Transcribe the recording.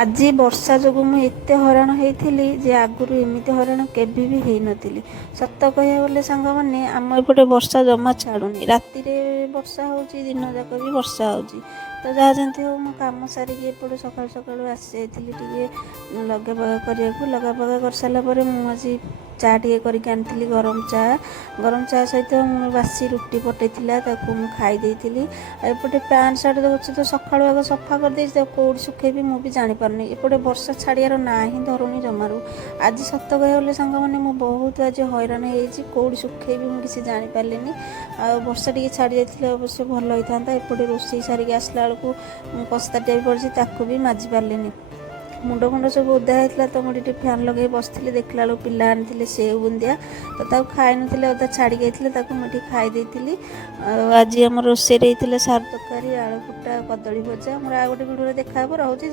ଆଜି ବର୍ଷା ଯୋଗୁଁ ମୁଁ ଏତେ ହଇରାଣ ହେଇଥିଲି ଯେ ଆଗରୁ ଏମିତି ହଇରାଣ କେବେ ବି ହେଇନଥିଲି। ସତ କହିବାକୁ ଗଲେ ସାଙ୍ଗମାନେ, ଆମ ଏପଟେ ବର୍ଷା ଜମା ଛାଡ଼ୁନି। ରାତିରେ ବର୍ଷା ହେଉଛି, ଦିନ ଯାକ ବି ବର୍ଷା ହେଉଛି। ତ ଯାହା ଯେମିତି ହଉ ମୁଁ କାମ ସାରିକି ଏପଟେ ସକାଳୁ ସକାଳୁ ଆସିଯାଇଥିଲି ଟିକେ ଲଗାପଗା କରିବାକୁ। ଲଗାପଗା କରିସାରିଲା ପରେ ମୁଁ ଆଜି ଚା ଟିକେ କରିକି ଆଣିଥିଲି, ଗରମ ଚା ସହିତ ମୁଁ ବାସି ରୁଟି ପଟେଇଥିଲା ତାକୁ ମୁଁ ଖାଇ ଦେଇଥିଲି। ଆଉ ଏପଟେ ପ୍ୟାଣ୍ଟ ସାର୍ଟ ଦେଉଛି ତ ସକାଳୁ ଆଗ ସଫା କରିଦେଇଛି, ତାକୁ କେଉଁଠି ଶୁଖେଇବି ମୁଁ ବି ଜାଣିପାରୁନି। ଏପଟେ ବର୍ଷା ଛାଡ଼ିବାର ନାଁ ହିଁ ଧରୁନି ଜମାରୁ। ଆଜି ସତ କହିବାକୁ ଗଲେ ସାଙ୍ଗମାନେ, ମୁଁ ବହୁତ ଆଜି ହଇରାଣ ହେଇଛି। କେଉଁଠି ଶୁଖେଇବି ମୁଁ କିଛି ଜାଣିପାରିଲିନି। ଆଉ ବର୍ଷା ଟିକେ ଛାଡ଼ି ଯାଇଥିଲେ ଅବଶ୍ୟ ଭଲ ହେଇଥାନ୍ତା। ଏପଟେ ରୋଷେଇ ସାରିକି ଆସିଲା ବେଳକୁ କସ୍ତାଟିଆ ବି ପଡ଼ିଛି, ତାକୁ ବି ମାଜି ପାରିଲିନି। ମୁଣ୍ଡ ସବୁ ଓଦା ହେଇଥିଲା ତ ମୁଁ ଟିକେ ଫ୍ୟାନ୍ ଲଗେଇ ବସିଥିଲି। ଦେଖିଲା ବେଳକୁ ପିଲା ଆଣିଥିଲେ ସେଉ ବୁନ୍ଦିଆ, ତ ତାକୁ ଖାଇନଥିଲେ, ଅଧା ଛାଡ଼ିକି ଯାଇଥିଲେ, ତାକୁ ମୁଁ ଟିକେ ଖାଇ ଦେଇଥିଲି। ଆଉ ଆଜି ଆମର ରୋଷେଇରେ ହେଇଥିଲା ସାରୁ ତରକାରୀ, ଆଳୁ ଫୁଟା, କଦଳୀ ଭଜା। ଆମର ଆଉ ଗୋଟେ ଭିଡ଼ିଓରେ ଦେଖା ହେବ। ରହୁଛି।